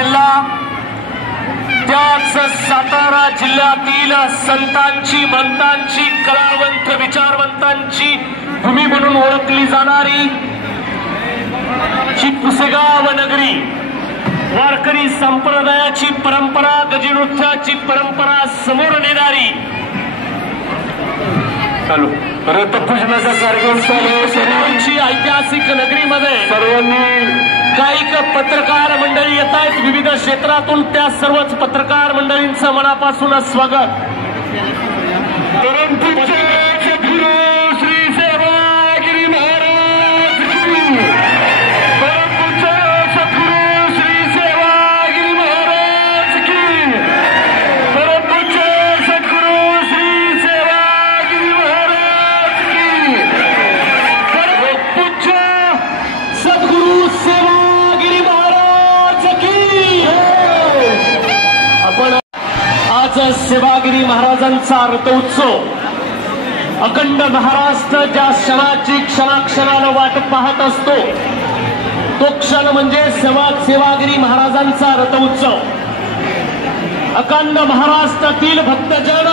जिल्हा त्याच सातारा जिल्ह्यातील संतांची मंतांची कलावंत विचारवंतांची भूमी म्हणून ओळखली जाणारी ही पुसेगाव नगरी वारकरी संप्रदायाची परंपरा गजनृत्याची परंपरा समोर नेणारी रथपूजनाचा कार्यक्रम सर्वांची ऐतिहासिक नगरीमध्ये सर्वांनी काही पत्रकार मंडळी येत आहेत विविध क्षेत्रातून त्या सर्वच पत्रकार मंडळींचं मनापासून स्वागत। सेवागिरी महाराजांचा रथोत्सव अखंड महाराष्ट्र ज्या क्षणाची क्षणाक्षणाला वाट पाहत असतो तो क्षण म्हणजे सेवागिरी महाराजांचा रथोत्सव। अखंड महाराष्ट्रातील भक्तजन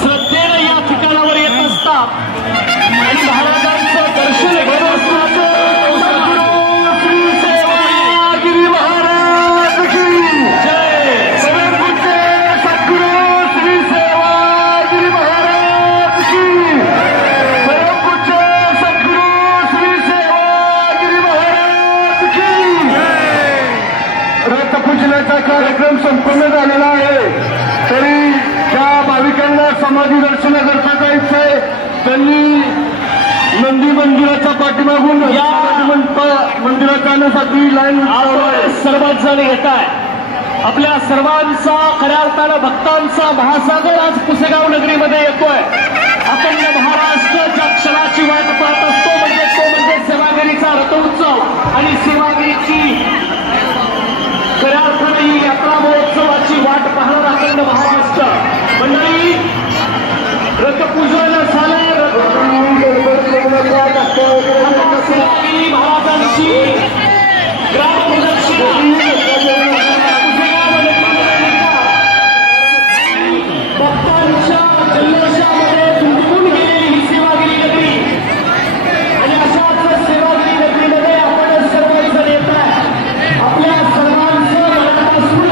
श्रद्धेने या ठिकाणावर येत असतात आणि महाराजांचं दर्शन घेत असतात। कार्यक्रम संपन्न झालेला आहे तरी ज्या भाविकांना समाधी दर्शनाकरता जायचं आहे त्यांनी नंदी मंदिराच्या पाठीमागून या मंदिरात जाण्यासाठी लाईन सर्वच जण येत आहे। आपल्या सर्वांचा खऱ्या अर्थानं भक्तांचा महासागर आज पुसेगाव नगरीमध्ये येतोय। अखंड महाराष्ट्र ज्या क्षणाची वाट पाहत असतो तो म्हणजे सेवागिरीचा रथोत्सव आणि सेवागिरीची खऱ्या अर्थाने ही यात्रा महोत्सवाची वाट पाहणार अखंड महाराष्ट्र मंडळी। रथपूजन झालंय सेवागिरी महाराजांची ग्रामप्रदक्षिणा भक्तांच्या जल्लोषामध्ये झुंजून गेलेली ही सेवागिरी नगरी आणि अशाच सेवागिरी नगरीमध्ये आपण सर्वजण येत आहे। आपल्या सर्वांचं मनापासून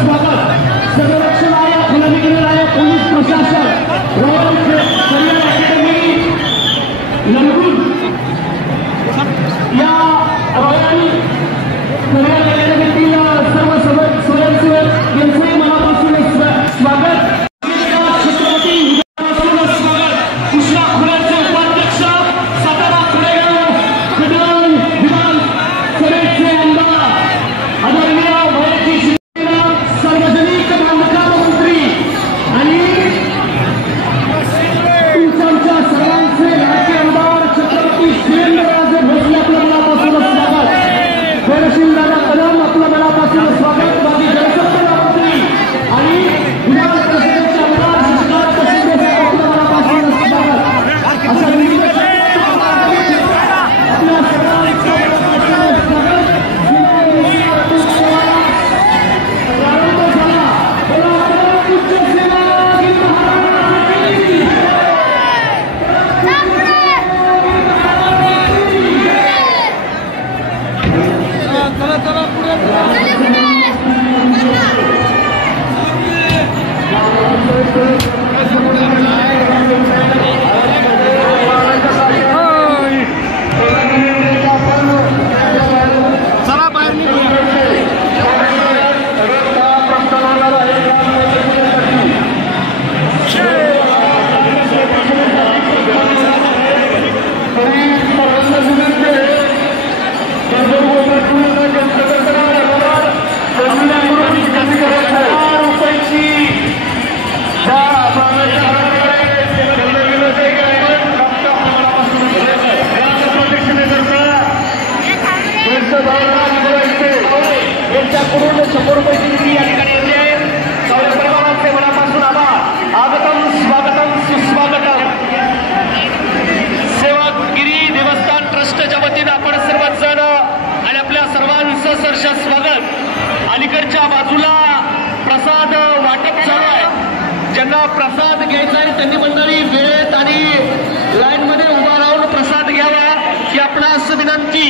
स्वागत। संरक्षण आयोग फुलंब्री आयोग पोलीस प्रशासन रॉयल करियर अकॅडमी लंगूर या रॉयल करियर अकॅडमीतील सर्व स्वयंसेवक यांचंही मनापासून स्वागत। चला पुढे यांच्याकडून 100 रुपयाची निधी या ठिकाणी येते आहे. सावळे परिवाराचे मनापासून आभार. आगतम स्वागतम सुस्वागतम. सेवागिरी देवस्थान ट्रस्टच्या वतीनं आपण सर्वजण आणि आपल्या सर्वांचं सहर्ष स्वागत. अलीकडच्या बाजूला प्रसाद वाटप चालू आहे. ज्यांना प्रसाद घ्यायचा आहे त्यांनी मंडळी वेळेत आणि लाईन मध्ये उभा राहून प्रसाद घ्यावा ही आपणास विनंती.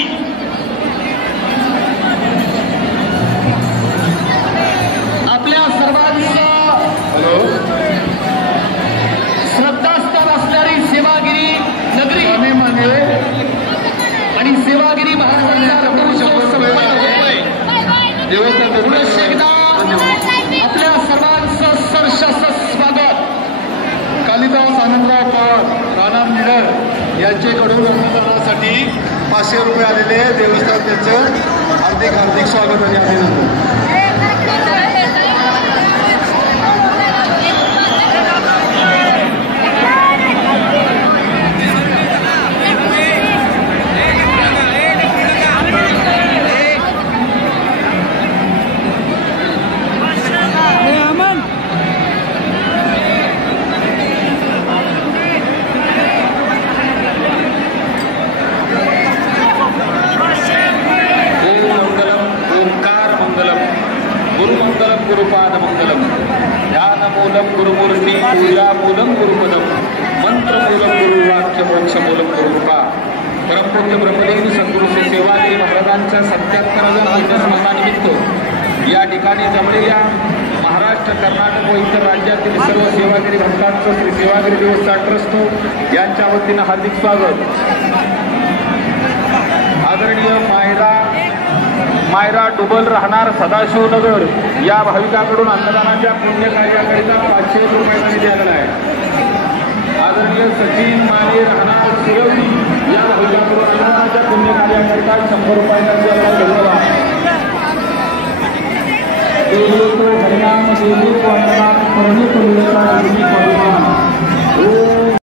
आपल्या सर्वांचं श्रद्धास्थान असणारी सेवागिरी नगरी आणि सेवागिरी महाराजांचा आपल्या सर्वांचं सहर्ष स्वागत. कालिदास आनंदराव पवार राणा मिडर यांच्याकडून अन्नदानासाठी 500 रुपये आलेले देवस्थान त्यांचं हार्दिक हार्दिक स्वागत आणि अभिनंदन. गुरुपादमंगलम ध्यानमूलम गुरुमूर्ती पूजामूलम गुरुपदम मंत्रमूलम गुरुवाक्य मोक्षमूलम गुरुकृपा. परमपूज्य ब्रह्मदेव सद्गुरू श्री सेवागिरी महाराजांच्या 77व्या जन्मदिनानिमित्त या ठिकाणी जमलेल्या महाराष्ट्र, कर्नाटक व इतर राज्यातील सर्व सेवागिरी भक्तांचं श्री सेवागिरी देवस्थान ट्रस्ट यांच्या वतीनं हार्दिक स्वागत. आदरणीय मायरा डुबल राहणार सदाशिवनगर या भाविकाकडून अन्नदानाच्या पुण्य कार्याकरिता 500 रुपये निधी आलेला आहे. आदरणीय सचिन माने राहणार शिरवली या भाविकाकडून अन्नदानाच्या पुण्य कार्याकरिता 100 रुपयांचा धन्यवाद. हरिनाम देवी